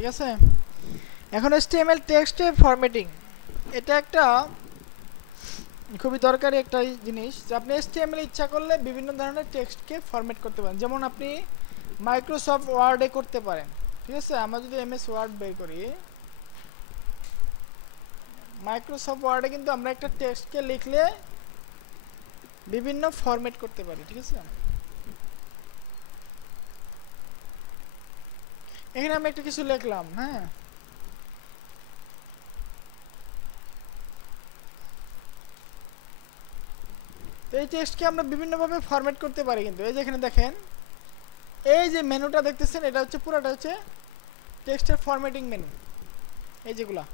ঠিক আছে। এখন HTML টেক্সটে ফরম্যাটিং, এটা একটা খুবই দরকারি একটা জিনিস যে আপনি HTML ইচ্ছা করলে বিভিন্ন ধরনের টেক্সটকে ফরম্যাট করতে পারেন। যেমন আপনি মাইক্রোসফট ওয়ার্ডে করতে পারেন, ঠিক আছে। আমরা যদি MS ওয়ার্ড বের করি, মাইক্রোসফট ওয়ার্ডে কিন্তু আমরা একটা টেক্সটকে লিখলে বিভিন্ন ফরম্যাট করতে পারি, ঠিক আছে। এখানে আমি একটা কিছু লিখলাম, হ্যাঁ, তো এই টেক্সটকে আমরা বিভিন্নভাবে ফরম্যাট করতে পারি। কিন্তু এই যে এখানে দেখেন, এই যে মেনুটা দেখতেছেন, এটা হচ্ছে পুরোটা হচ্ছে টেক্সটের ফরম্যাটিং মেনু। এই যেগুলা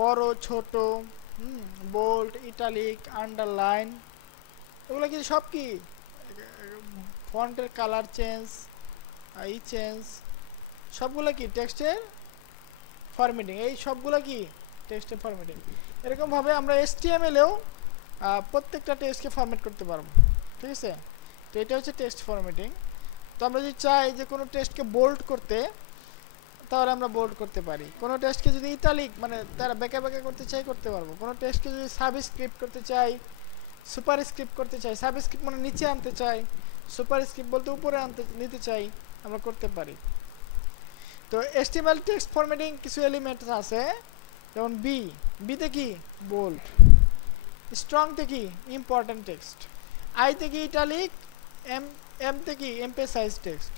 বড় ছোট, বোল্ড, ইটালিক, আন্ডারলাইন, এগুলো কি সব কি ফন্টের কালার চেঞ্জ, চেঞ্জ, সবগুলো কি টেক্সটের ফরম্যাটিং। এই সবগুলো কি টেক্সটের ফরম্যাটিং। এরকমভাবে আমরা HTML-এও প্রত্যেকটা টেক্সটকে ফরম্যাট করতে পারবো, ঠিক আছে। তো এটা হচ্ছে টেক্সট ফরম্যাটিং। তো আমরা যদি চাই যে কোনো টেক্সটকে বোল্ড করতে, তাহলে আমরা বোল্ড করতে পারি। কোনো টেক্সটকে যদি ইটালিক মানে তারা বেঁকা বেঁকা করতে চাই, করতে পারবো। কোনো টেক্সটকে যদি সাবস্ক্রিপ্ট করতে চাই, সুপার স্ক্রিপ্ট করতে চাই, সাবস্ক্রিপ্ট মানে নিচে আনতে চাই, সুপার স্ক্রিপ্ট বলতে উপরে নিতে চাই, আমরা করতে পারি। তো HTML টেক্সট ফরম্যাটিং কিছু এলিমেন্ট আছে, যেমন বিতে কি বোল্ড, স্ট্রং তে কি ইম্পর্টেন্ট টেক্সট, আইতে কি ইটালিক, এমতে কি emphasise text,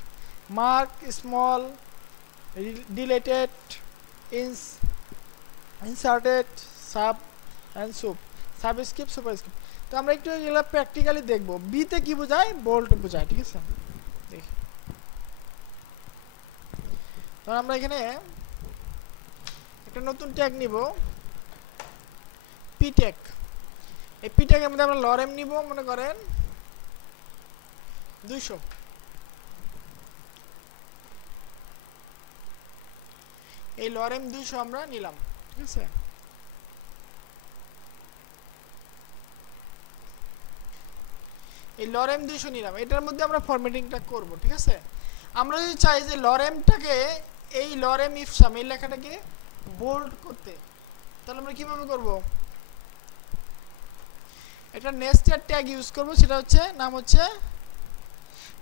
mark small, deleted, inserted, sub and subscript, superscript. তো আমরা একটু এগুলো প্র্যাকটিক্যালি দেখব। বিতে কি বোঝায়, বোল্ড বোঝায়, ঠিক আছে। দেখি, তখন আমরা এখানে একটা নতুন ট্যাগ নিব, পি ট্যাগ। এই পি ট্যাগের মধ্যে আমরা লরেম নিব, মনে করেন 200। এই লরেম 200 আমরা নিলাম, ঠিক আছে। এই লরেম 200 নিলাম, এটার মধ্যে আমরা ফরম্যাটিংটা করব, ঠিক আছে। আমরা যদি চাই যে লরেমটাকে, এই লরেম ইফসাম এই লেখাটাকে বোল্ড করতে, তাহলে আমরা কিভাবে করব? এটা নেস্টেড ট্যাগ ইউজ করব, সেটা হচ্ছে নাম হচ্ছে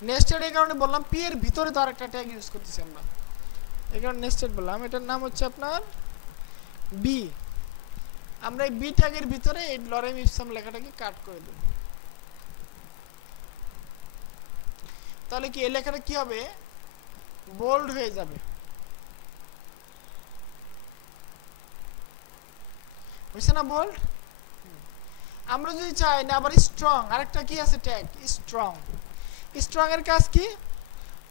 নেস্টেড। এই কারণে বললাম পি এর ভিতরে তো আরেকটা ট্যাগ ইউজ করতেছি আমরা, এই কারণে নেস্টেড বললাম। এটার নাম হচ্ছে আপনার বি। আমরা এই বি ট্যাগের ভিতরে এই লরেম ইফসাম লেখাটাকে কাট করে দেব। তাহলে কি এই লেখাটা কি হবে, বোল্ড হয়ে যাবে, বুঝছেন না, বোল্ড। আমরা যদি চাই না আবার স্ট্রং, আরেকটা কি আছে ট্যাগ স্ট্রং। স্ট্রং এর কাজ কি,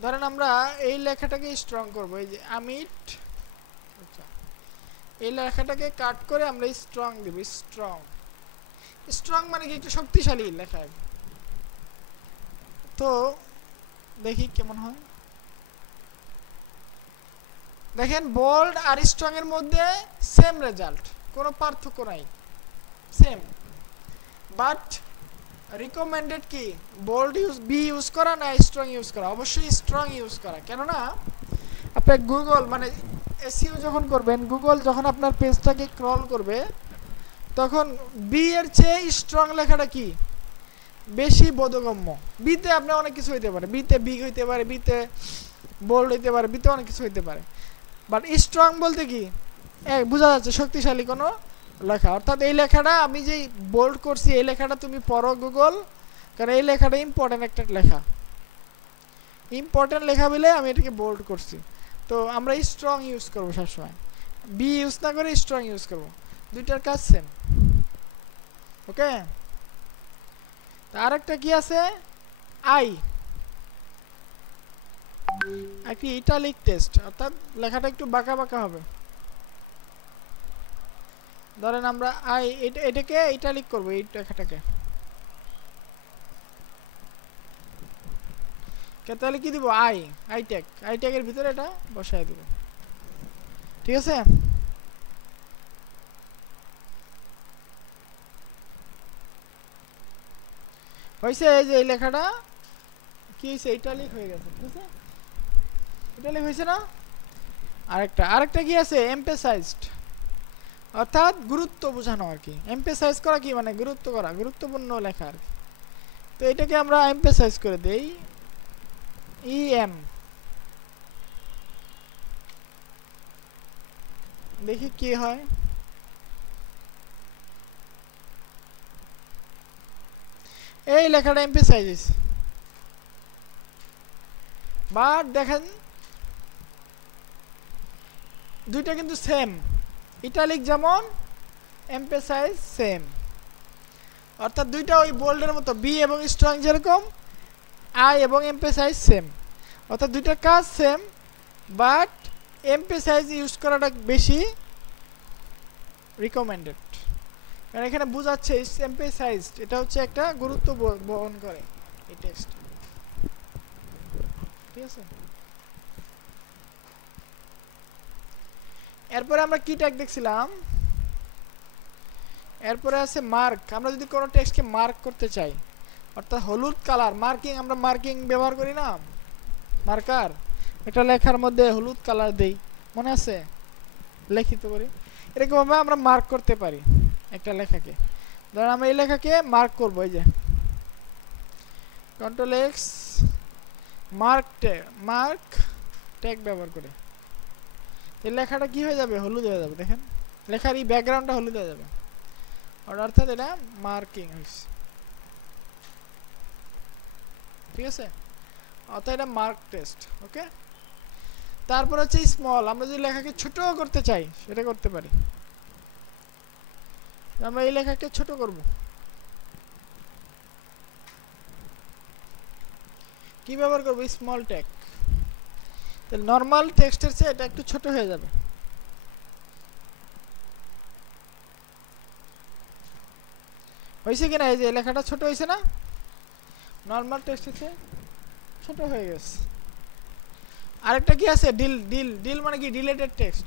ধরেন আমরা এই লেখাটাকে স্ট্রং করব, এই যে আমিট, আচ্ছা, এই লেখাটাকে কাট করে আমরা স্ট্রং দেব। স্ট্রং, স্ট্রং মানে কি একটু শক্তিশালী লেখা। তো দেখি কেমন হয়। দেখেন বোল্ড আর স্ট্রং এর মধ্যে সেম রেজাল্ট, কোনো পার্থক্য নাই, সেম। বাট রিকমেন্ডেড কি বোল্ড ইউজ করা না স্ট্রং ইউজ করা? অবশ্যই স্ট্রং ইউজ করা। কেননা আপনি গুগল মানে এসইও যখন করবেন, গুগল যখন আপনার পেজটাকে ক্রল করবে, তখন বি এর চেয়ে স্ট্রং লেখাটা কি বেশি বোধগম্য। বিতে আপনি অনেক কিছু হইতে পারে, বিতে বিগ হইতে পারে, বিতে বোল্ড হইতে পারে, বিতে অনেক কিছু হইতে পারে। বাট স্ট্রং বলতে কি বোঝা যাচ্ছে শক্তিশালী কোনো লেখা। অর্থাৎ এই লেখাটা আমি যে বোল্ড করছি, এই লেখাটা তুমি পড়ো গুগল, কারণ এই লেখাটা ইম্পর্টেন্ট একটা লেখা, ইম্পর্টেন্ট লেখা বলে আমি এটাকে বোল্ড করছি। তো আমরা স্ট্রং ইউজ করবো সবসময়, বি ইউজ না করে স্ট্রং ইউজ করবো, দুইটার কাজ সেম। ওকে, আর একটা কি আছে, আই, একটি ইটালিক টেক্সট, অর্থাৎ লেখাটা একটু বাঁকা বাঁকা হবে। ধরেন আমরা আই এটাকে ইটালিক করব, এই লেখাটাকে। তাহলে কি দিব, আই ট্যাগের ভিতরে এটা বসায় দিব, ঠিক আছে। হয়েছে, এই যে এই লেখাটা কি হয়েছে, ইটালিক হয়ে গেছে, ঠিক আছে, ইটালিক হয়েছে না। আরেকটা কি আছে, এমফেসাইজড, অর্থাৎ গুরুত্ব বোঝানো আর কি। এমফেসাইজ করা কি মানে গুরুত্ব করা, গুরুত্বপূর্ণ লেখা আর কি। তো এটাকে আমরা এমফেসাইজ করে দেই, ইএম। দেখি কি হয়। এই লেখাটা এমফেসাইজ, বাট দেখেন দুইটা কিন্তু সেম, ইটালিক যেমন এমফেসাইজ সেম, অর্থাৎ দুইটা ওই বোল্ডের মতো, বি এবং স্ট্রং যেরকম, আই এবং এমফেসাইজ সেম, অর্থাৎ দুইটার কাজ সেম, বাট এমফেসাইজ ইউজ করাটা বেশি রিকমেন্ডেড। কারণ এখানে বোঝাচ্ছে এমফেসাইজড, এটা হচ্ছে একটা গুরুত্ব বহন করে এই টেক্সট, ঠিক আছে। এরপরে আমরা কি ট্যাগ দেখছিলাম, এরপরে আছে মার্ক। আমরা যদি কোনো টেক্সটকে মার্ক করতে চাই, অর্থাৎ হলুদ কালার মার্কিং, আমরা মার্কিং ব্যবহার করি না, মার্কার, এটা লেখার মধ্যে হলুদ কালার দেই, মনে আছে, লিখিত করি, এরকম ভাবে আমরা মার্ক করতে পারি একটা লেখাকে। ধরুন আমরা এই লেখাকে মার্ক করব, এই যে কন্ট্রোল এক্স, মার্ক ট্যাগ ব্যবহার করে এই লেখাটা কি হয়ে যাবে, হলুদ হয়ে যাবে। দেখেন লেখার এই ব্যাকগ্রাউন্ডটা হলুদ হয়ে যাবে, অর্থাৎ এটা মার্কিং হয়েছে, ঠিক আছে, অর্থাৎ এটা মার্ক টেক্সট। ওকে, তারপর হচ্ছে স্মল। আমরা যদি লেখাকে ছোট করতে চাই সেটা করতে পারি, আমরা এই লেখাকে ছোট করব, কি ব্যবহার করব, স্মল ট্যাগ। তাহলে নরমাল টেক্সটের চেয়ে এটা একটু ছোট হয়ে যাবে, হয়েছে কিনা, এই যে লেখাটা ছোট হয়েছে না, নরমাল টেক্সটের চেয়ে ছোট হয়ে গেছে। আরেকটা কি আছে, ডিল। ডিল মানে কি, ডিলেটেড টেক্সট,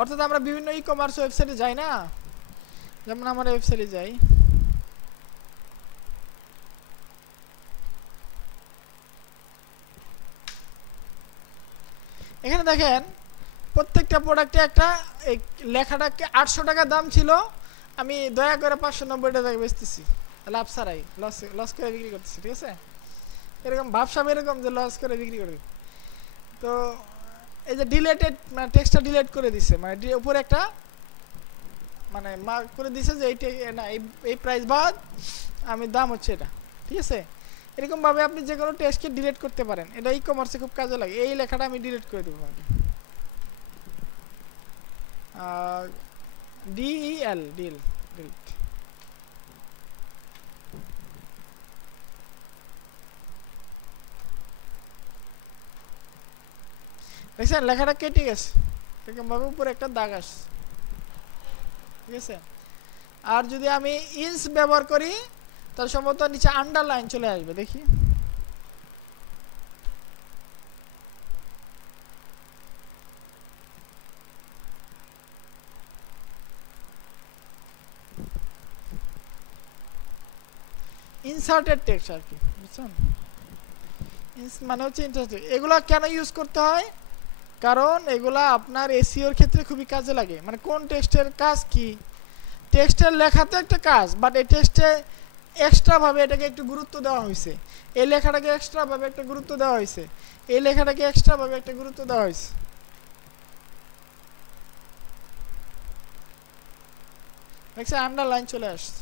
অর্থাৎ আমরা বিভিন্ন ই কমার্স ওয়েবসাইটে যাই না, যেমন আমার ওয়েবসাইটে যাই, এখানে দেখেন প্রত্যেকটা প্রোডাক্টে একটা লেখাটা 800 টাকা দাম ছিল, আমি দয়া করে 590 টাকা বেচতেছি, লাভ ছাড়াই, লস করে বিক্রি করতেছি, ঠিক আছে। এরকম ভাবসাব এরকম যে লস করে বিক্রি করবে। তো এই যে ডিলেটেড মানে টেক্সটটা ডিলিট করে দিছে, মানে উপরে একটা মানে মার্ক করে দিছে যে এইটা না, এই প্রাইস বাদ আমি দাম হচ্ছে এটা, ঠিক আছে। এরকম ভাবে আপনি যে কোনো টেক্সটকে ডিলিট করতে পারেন, এটা ই কমার্সে খুব কাজে লাগে। এই লেখাটা আমি ডিলিট করে দেবো, ডিইএল, ডিল, ডিলিট। দেখছেন লেখাটা কেটে গেছে, এরকম ভাবে উপরে একটা দাগ আসছে, ঠিক আছে। আর যদি আমি ইঞ্চ ব্যবহার করি তাহলে সম্ভবত নিচে আন্ডারলাইন চলে আসবে, দেখি ইনসার্টেড টেক্সট আর কি, বুঝছেন, মানে হচ্ছে ইন্টারেস্টিং। এগুলা কেন ইউজ করতে হয়, কারণ এগুলা আপনার এসইওর ক্ষেত্রে খুবই কাজে লাগে। মানে কোন টেক্সটের কাজ কি, টেক্সটের লেখাতে একটা কাজ, বাট এই টেক্সটে এক্সট্রা ভাবে এটাকে একটু গুরুত্ব দেওয়া হয়েছে, এই লেখাটাকে এক্সট্রা ভাবে একটা গুরুত্ব দেওয়া হয়েছে, এই লেখাটাকে এক্সট্রা ভাবে একটা গুরুত্ব দেওয়া হয়েছে, দেখছে আন্ডারলাইন চলে আসছে।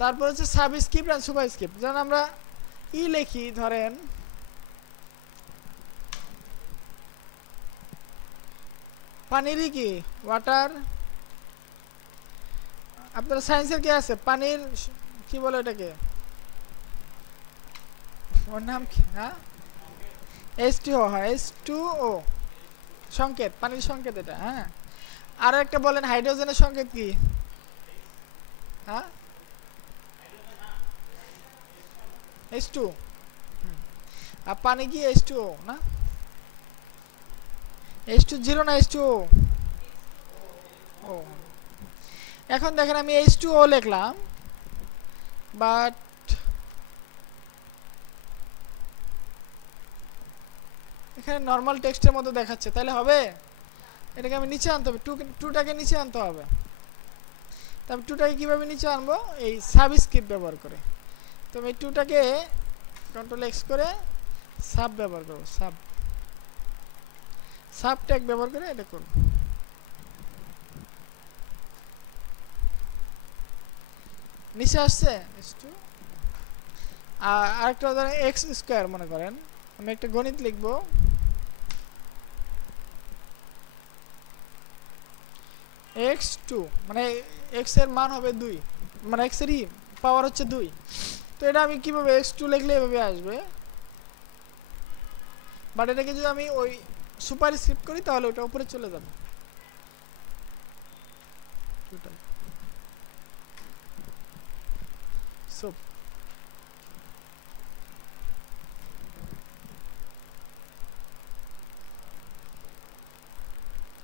তারপর হচ্ছে সাবস্ক্রিপ্ট এন্ড সুপারস্ক্রিপ্ট। যেমন আমরা ই লিখি, ধরেন পানিরই কি, ওয়াটার, আপনার সায়েন্সের কি আছে, পানির কি বলে এটাকে, ওর নাম কি, হ্যাঁ H2O, হ্যাঁ H2O সংকেত, পানির সংকেত এটা, হ্যাঁ। আর একটা বলেন হাইড্রোজেনের সংকেত কি, হ্যাঁ H2, আর পানি কি H2O না, H20 না H2O, ও এখন দেখেন আমি H2O লিখলাম, বাট এখানে নরমাল টেক্সটের মতো দেখাচ্ছে, তাহলে হবে? এটাকে আমি নিচে আনতে হবে, টুটাকে নিচে আনতে হবে। তারপর টুটাকে কীভাবে নিচে আনবো? এই সাবস্ক্রিপ্ট ব্যবহার করে। তো আমি টুটাকে কন্ট্রোল এক্স করে সাব ব্যবহার করবো, সাব ট্যাগ ব্যবহার করে এটা করব। নিচে আসছে আর আরেকটা উদাহরণ এক্স স্কোয়ার মনে করেন, আমি একটা গণিত লিখব, x2 মানে x এর মান হবে 2, মানে x এরই পাওয়ার হচ্ছে 2। তো এটা আমি কিভাবে x2 লিখলে এভাবে আসবে, বাট এটাকে যদি আমি ওই সুপার স্ক্রিপ্ট করি তাহলে ওটা উপরে চলে যাবে।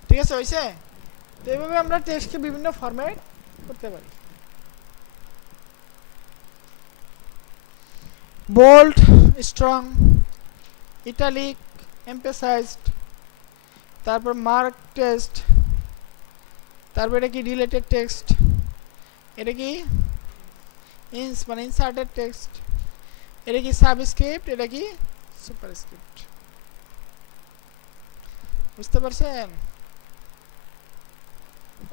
ঠিক আছে, হইছে? তো এইভাবে আমরা টেক্সটকে বিভিন্ন ফরম্যাট করতে পারি। বোল্ড, স্ট্রং, ইটালিক, এমফেসাইজড, তারপর মার্ক টেক্সট, তারপর এটা কি রিলেটেড টেক্সট, এটা কি মানে ইনসার্টেড টেক্সট, এটা কি সাবস্ক্রিপ্ট, এটা কি সুপারস্ক্রিপ্ট। বুঝতে পারছেন?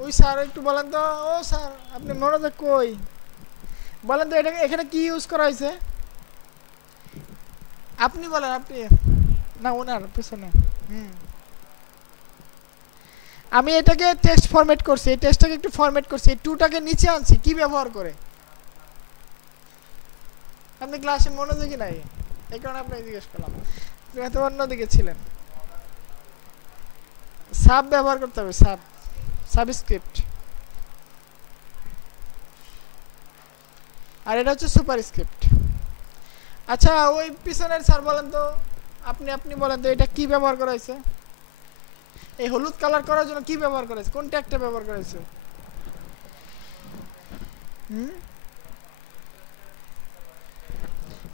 ওই স্যার একটু বলেন তো, ও স্যার আপনি মনোযোগ কই, বলেন তো এটা এখানে কি ইউজ করা হয়েছে? আপনি বলেন, আপনি না ওনার পিছনে। আমি এটাকে টেক্সট ফরম্যাট করছি, এই টেক্সটটাকে একটু ফরম্যাট করছি, এই টুটাকে নিচে আনছি কি ব্যবহার করে? আপনি ক্লাসে মনোযোগী নাই, এই কারণে আপনাকে জিজ্ঞেস করলাম, হয়তো অন্যদিকে ছিলেন। সাব ব্যবহার করতে হবে, সাবস্ক্রিপ্ট, আর এটা হচ্ছে সুপারস্ক্রিপ্ট। আচ্ছা ওই পিছনের স্যার বলেন তো, আপনি বলেন তো এটা কি ব্যবহার করা হয়েছে? এই হলুদ কালার করার জন্য কি ব্যবহার করা হয়েছে, কোন ট্যাগটা ব্যবহার করা হয়েছে?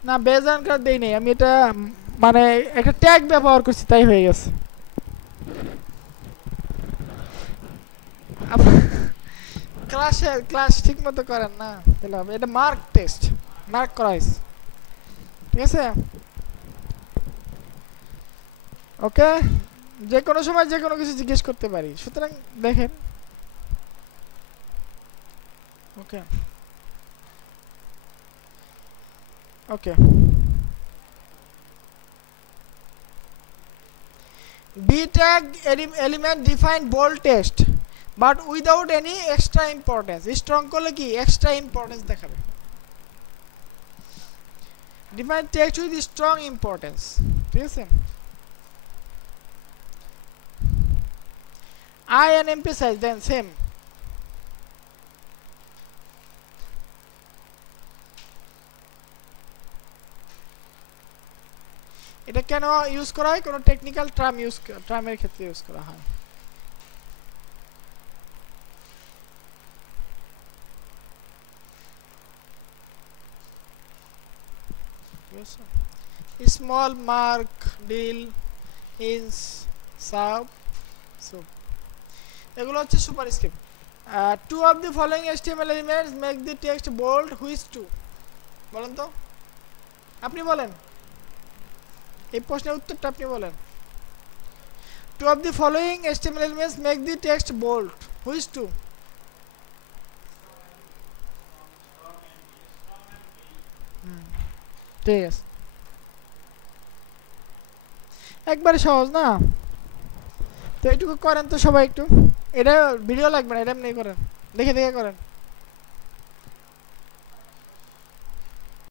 না বেজান কার দেই নাই আমি, এটা মানে একটা ট্যাগ ব্যবহার করছি তাই হয়ে গেছে। ক্লাস ঠিক মতো করেন না, তাহলে হবে। এটা মার্ক টেক্সট, মার্ক করা হয়েছে, ঠিক আছে? ওকে, যে কোনো সময় যে কোনো কিছু জিজ্ঞেস করতে পারি, সুতরাং দেখেন। ওকে ওকে, b tag element define bold text but without any extra importance। Strong করলে কি এক্সট্রা ইম্পর্টেন্স দেখাবে। define text with strong importance, ঠিক আছে? I and emphasize then same। এটা কেন ইউজ করা হয়? কোনো টেকনিক্যাল টার্মের ক্ষেত্রে ইউজ করা হয়। Small mark, del, ins, sub, এগুলো হচ্ছে superscript. Two of the following HTML elements make the text bold, which two? বলেন তো, আপনি বলেন, এই প্রশ্নের উত্তরটা আপনি বলেন। Two of the following HTML elements make the text bold, which two? ঠিক আছে, একবারে সহজ না? তো এইটুকু করেন তো সবাই একটু, এটা ভিডিও লাগবে না, এটা এমনি করেন, দেখে দেখে করেন।